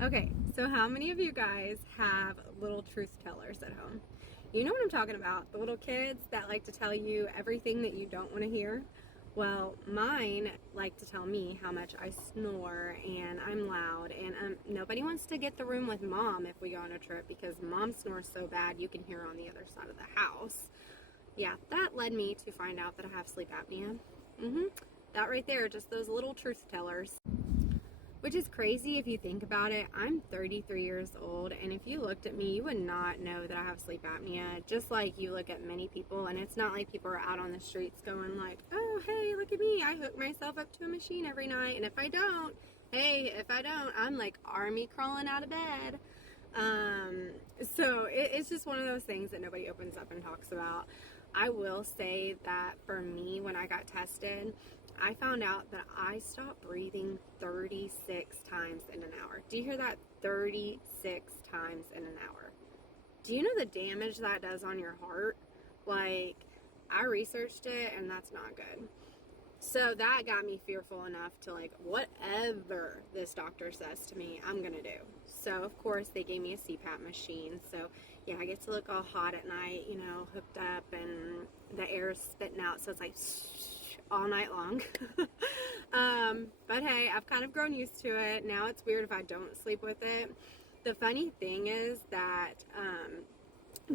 Okay, so how many of you guys have little truth tellers at home? You know what I'm talking about, the little kids that like to tell you everything that you don't want to hear. Well, mine like to tell me how much I snore and I'm loud, and nobody wants to get the room with mom if we go on a trip because mom snores so bad you can hear her on the other side of the house. Yeah, that led me to find out that I have sleep apnea. That right there, just those little truth tellers. Which is crazy if you think about it. I'm 33 years old, and if you looked at me, you would not know that I have sleep apnea, just like you look at many people. And it's not like people are out on the streets going like, oh, hey, look at me. I hook myself up to a machine every night, and if I don't, I'm like army crawling out of bed. So it's just one of those things that nobody opens up and talks about. I will say that for me, when I got tested, I found out that I stopped breathing 36 times in an hour. Do you hear that? 36 times in an hour. Do you know the damage that does on your heart? Like, I researched it, and that's not good. So that got me fearful enough to like, whatever this doctor says to me, I'm gonna do. So of course they gave me a CPAP machine. So yeah, I get to look all hot at night, hooked up, and the air is spitting out. So it's like all night long. But hey, I've kind of grown used to it. Now it's weird if I don't sleep with it. The funny thing is that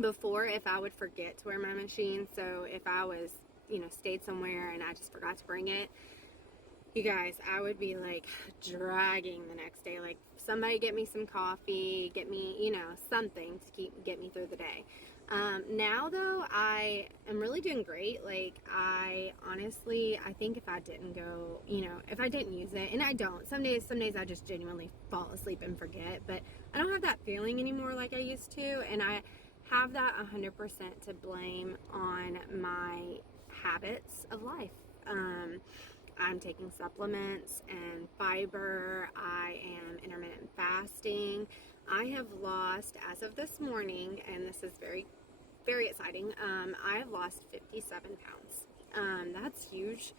before, if I would forget to wear my machine, so if I was stayed somewhere and I just forgot to bring it, you guys, I would be like dragging the next day. Like, somebody get me some coffee, get me, something to get me through the day. Now though, I am really doing great. Like, I think if I didn't go, if I didn't use it, and I don't, some days I just genuinely fall asleep and forget, but I don't have that feeling anymore like I used to, and I have that 100% to blame on my habits of life. I'm taking supplements and fiber. I am intermittent fasting. I have lost, as of this morning, and this is very, very exciting, I have lost 57 pounds. That's huge.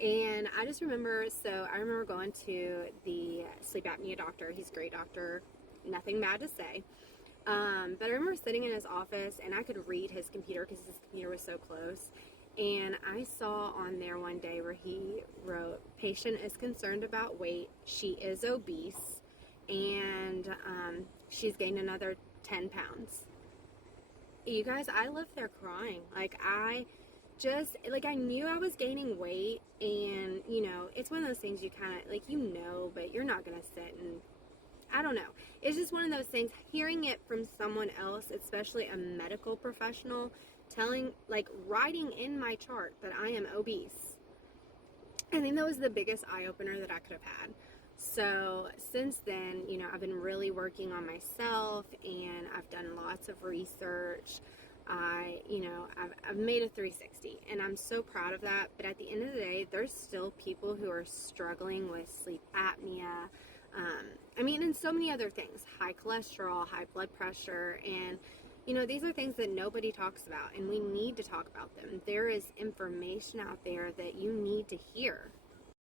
And I just remember, I remember going to the sleep apnea doctor. He's a great doctor, nothing bad to say. But I remember sitting in his office and I could read his computer because his computer was so close. And I saw on there one day where he wrote, patient is concerned about weight. She is obese and she's gained another 10 pounds. You guys, I left there crying. I knew I was gaining weight, and, it's one of those things you kind of, but you're not going to sit and I don't know. It's just one of those things, hearing it from someone else, especially a medical professional, writing in my chart that I am obese. I think that was the biggest eye-opener that I could have had. So since then, I've been really working on myself, and I've done lots of research. I've made a 360, and I'm so proud of that. But at the end of the day, there's still people who are struggling with sleep apnea. And so many other things, high cholesterol, high blood pressure, and these are things that nobody talks about, and we need to talk about them. There is information out there that you need to hear.